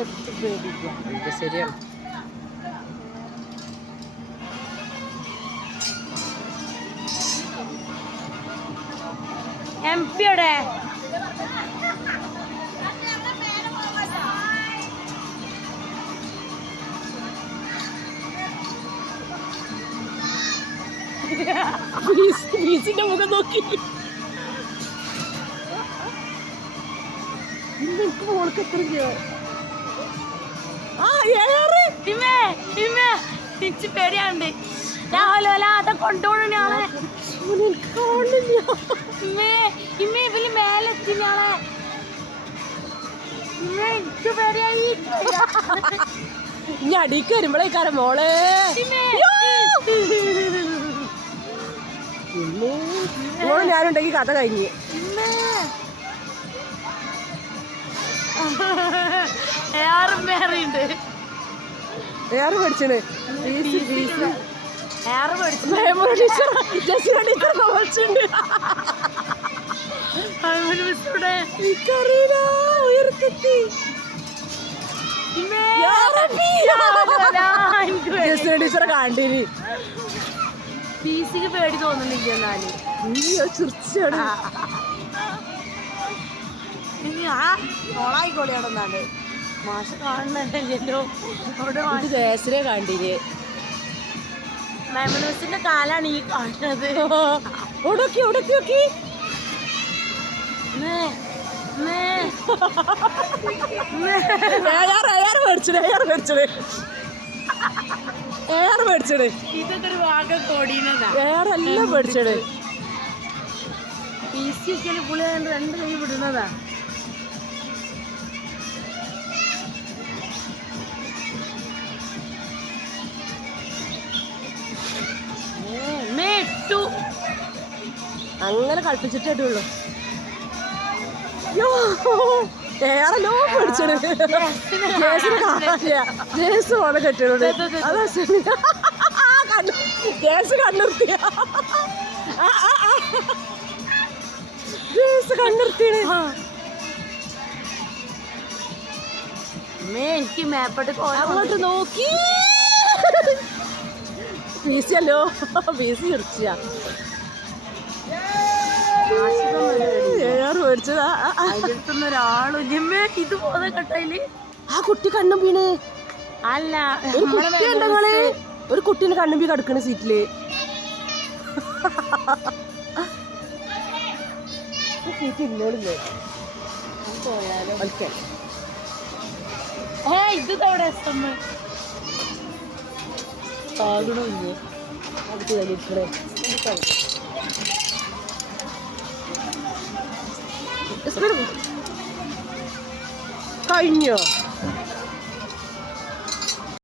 എടുത്ത് പേടിക്കാം. ഇത് ശരിയാണ്. എം പിയുടെ ബീസിന്റെ മുഖം നോക്കി. എനിക്ക് മോൾക്ക് എത്ര എനിക്ക് പേടിയാണ്ട്. ഞാൻ കൊണ്ടുപോകണ ഞാളെ എനിക്ക് കാണില്ല ഇമ്മേ ഇമ്മേ ഇവൽ മേലെത്തി ഞാളെ. എനിക്ക് പേടിയായി. ഇനി അടിക്ക് വരുമ്പോഴേക്കാരം മോളെ. മോൾ ഞാനുണ്ടെങ്കിൽ കഥ കഴിഞ്ഞ്. ഏറെ മേറിയുണ്ട് ഏറെ ബീസ് ഏറ് പഠിച്ചു പ്രൈമറി ടീച്ചർ ജസിന ടീച്ചർ പഠിച്ചിട്ടുണ്ട് ഇവിടെ. എനിക്കറിയില്ല ഉയർത്തി ടീച്ചറെ കാണ്ടിനി. പേടി തോന്നുന്നില്ല എന്നാൽ. ഇനി ആ മാഷ കാണുന്നുണ്ടല്ലോ അവിടെ മൈമനൂസിന്റെ കാലാണ് ഈ കാണുന്നത്. ഉടക്കി ഉടക്കി ഉടക്കി മേടിച്ചത് മേടിച്ചത് മേടിച്ചത് ഇതൊക്കെ ഒരു ഭാഗം കോടീനതാ. മേടിച്ചത് രണ്ട് കൈ വിടുന്നതാ. അങ്ങനെ കളിപ്പിച്ചിട്ടേ ഉള്ളൂ ഏറെല്ലോ മേടിച്ചത് ജേസിനെ കാണാനില്ല. ജേസ് പോലെ കെട്ടിയത് അതാ ശരി കണ്ണു ജേസ് കണ്ണിർത്തിയ ജേസ് കണ്ണിർത്തിയാണ് മേ എനിക്ക് മേപ്പോട്ട് അങ്ങോട്ട് നോക്കി. ബീസിയല്ലോ ബീസി ഇറച്ചിയാ ആ കുട്ടി കണ്ണും വീണ്. അല്ല ഒരു കുട്ടി ഉണ്ടങ്ങൾ ഒരു കുട്ടീനെ കണ്ണുമ്പി കിടക്കണ സീറ്റിൽ. സീറ്റ് ഇന്നോടില്ലേ ഓക്കെ. ഏ ഇത് തവിടെ എസ്തമ്മ Tapos meron. Kain niya.